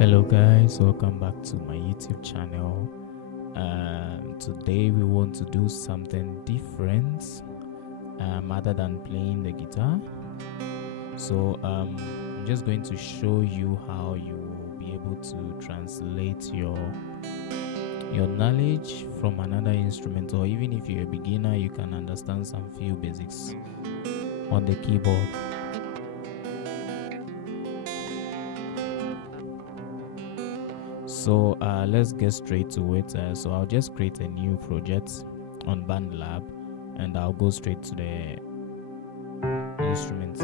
Hello guys, welcome back to my YouTube channel. Today we want to do something different other than playing the guitar. So I'm just going to show you how you will be able to translate your knowledge from another instrument, or even if you're a beginner, you can understand some few basics on the keyboard. So let's get straight to it. So I'll just create a new project on Bandlab and I'll go straight to the instruments.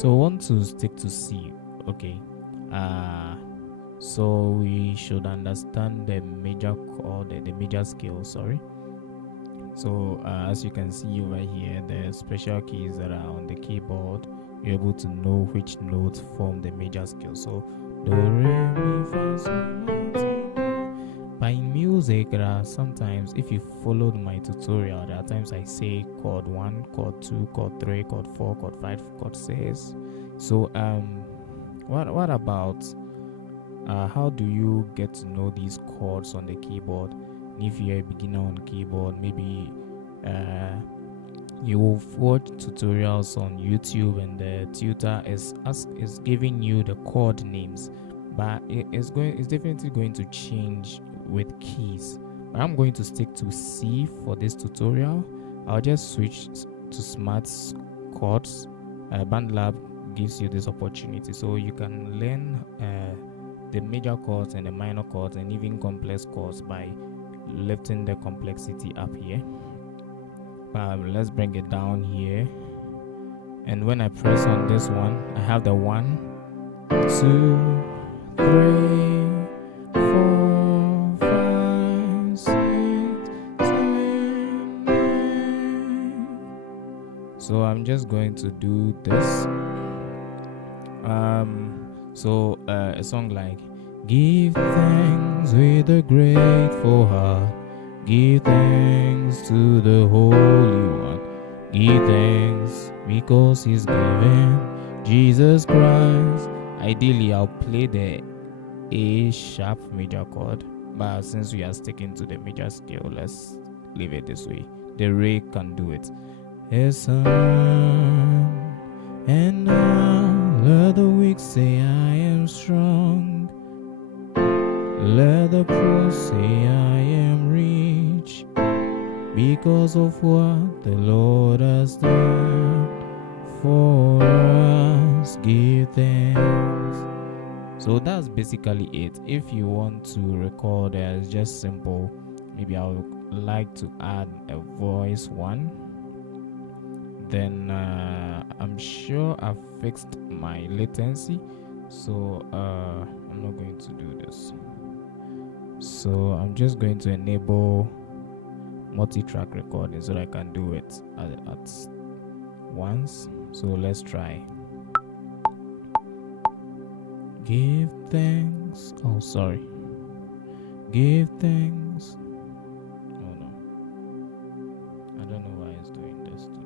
So I want to stick to C. Okay. So we should understand the major chord, the major scale, sorry. So as you can see over here, the special keys that are on the keyboard, you're able to know which notes form the major scale. So do, re, mi, fa, sol, la, ti, do. But in music, there are sometimes, if you followed my tutorial, there are times I say chord 1, chord 2, chord 3, chord 4, chord 5, chord 6. So what about how do you get to know these chords on the keyboard? If you're a beginner on keyboard, maybe you've watched tutorials on YouTube and the tutor is giving you the chord names, but it's definitely going to change with keys. But I'm going to stick to C for this tutorial. I'll just switch to smart chords. Bandlab gives you this opportunity, so you can learn the major chords and the minor chords and even complex chords by lifting the complexity up here. Let's bring it down here, and when I press on this one, I have the 1, 2, 3, 4, 5, 6, 7, 8. So I'm just going to do this. A song like give thanks with a grateful heart, give thanks to the Holy One, give thanks because He's given Jesus Christ. Ideally, I'll play the A sharp major chord, but since we are sticking to the major scale, let's leave it this way. The Re can do it. His Son, and now let the weak say I am strong. Let the poor say I am rich because of what the Lord has done for us. Give thanks. So that's basically it. If you want to record it's just simple. Maybe I would like to add a voice one. Then I'm sure I've fixed my latency, so I'm not going to do this. So I'm just going to enable multi-track recording so that I can do it at once. So let's try. Give thanks. Oh, sorry. Give thanks. Oh no. I don't know why it's doing this to me.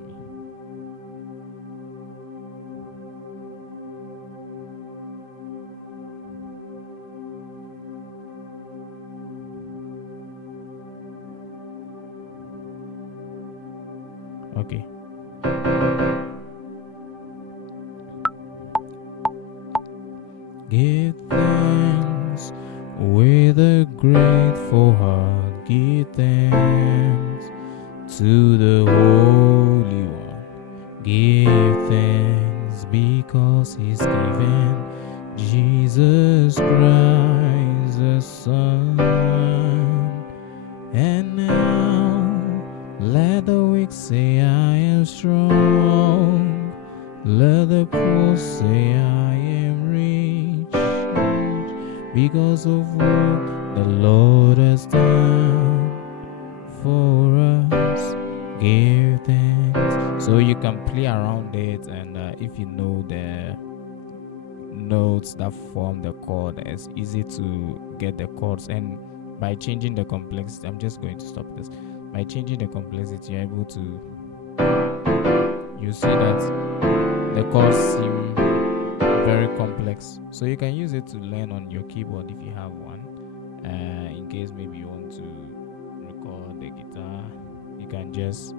Okay. Give thanks with a grateful heart. Give thanks to the Holy One. Give thanks because He's given Jesus Christ the Son. And now let the weak say I am strong. Let the poor say I am rich because of what the Lord has done for us. Give thanks. So you can play around it, and if you know the notes that form the chord, it's easy to get the chords. And by changing the complexity, I'm just going to stop this. By changing the complexity, you're able to, you see that the chords seem very complex. So you can use it to learn on your keyboard if you have one. In case maybe you want to record the guitar, you can just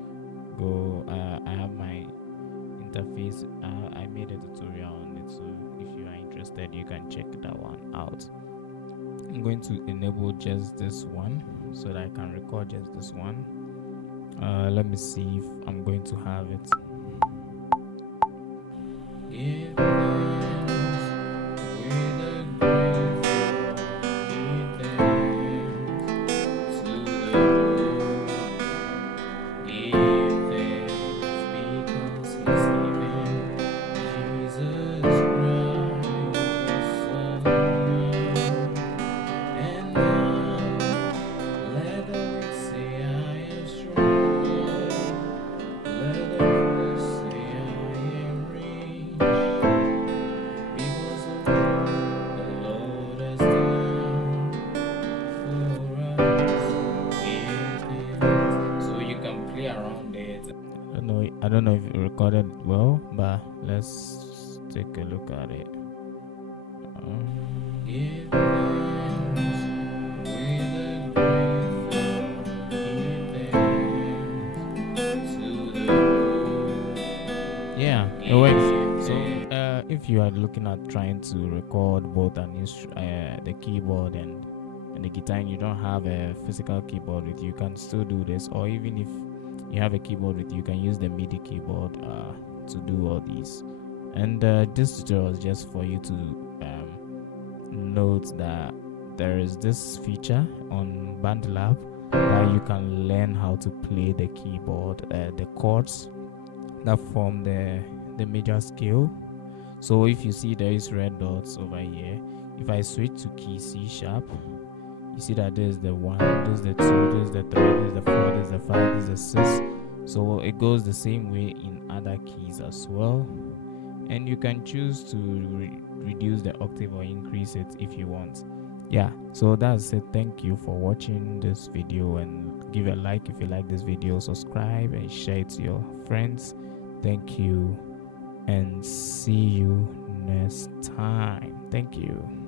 go. I have my interface. I made a tutorial on it, so if you are interested, you can check that one out. I'm going to enable just this one so that I can record just this one. Let me see if I'm going to have it. Give thanks with a grateful give thanks to the Lord. Give thanks because He's given Jesus Christ His Son. And now let the weak say I am strong. Let the poor say I am rich because of what the Lord has done for us. Give thanks. So you can play around it. I don't know if it recorded well, but let's take a look at it. Give thanks with a grateful give thanks to the Lord. Yeah, it works. So if you are looking at trying to record both the keyboard and the guitar, and you don't have a physical keyboard with you, you can still do this. Or even if you have a keyboard with you, you can use the MIDI keyboard to do all these. And this tutorial is just for you to note that there is this feature on Bandlab that you can learn how to play the keyboard, the chords that form the major scale. So if you see there is red dots over here, if I switch to key C sharp, you see that this is the 1, this is the 2, this is the 3, this is the 4, this is the 5, this is the 6. So it goes the same way in other keys as well. And you can choose to reduce the octave or increase it if you want. Yeah, so that's it. Thank you for watching this video, and give a like if you like this video, subscribe and share it to your friends. Thank you, and see you next time. Thank you.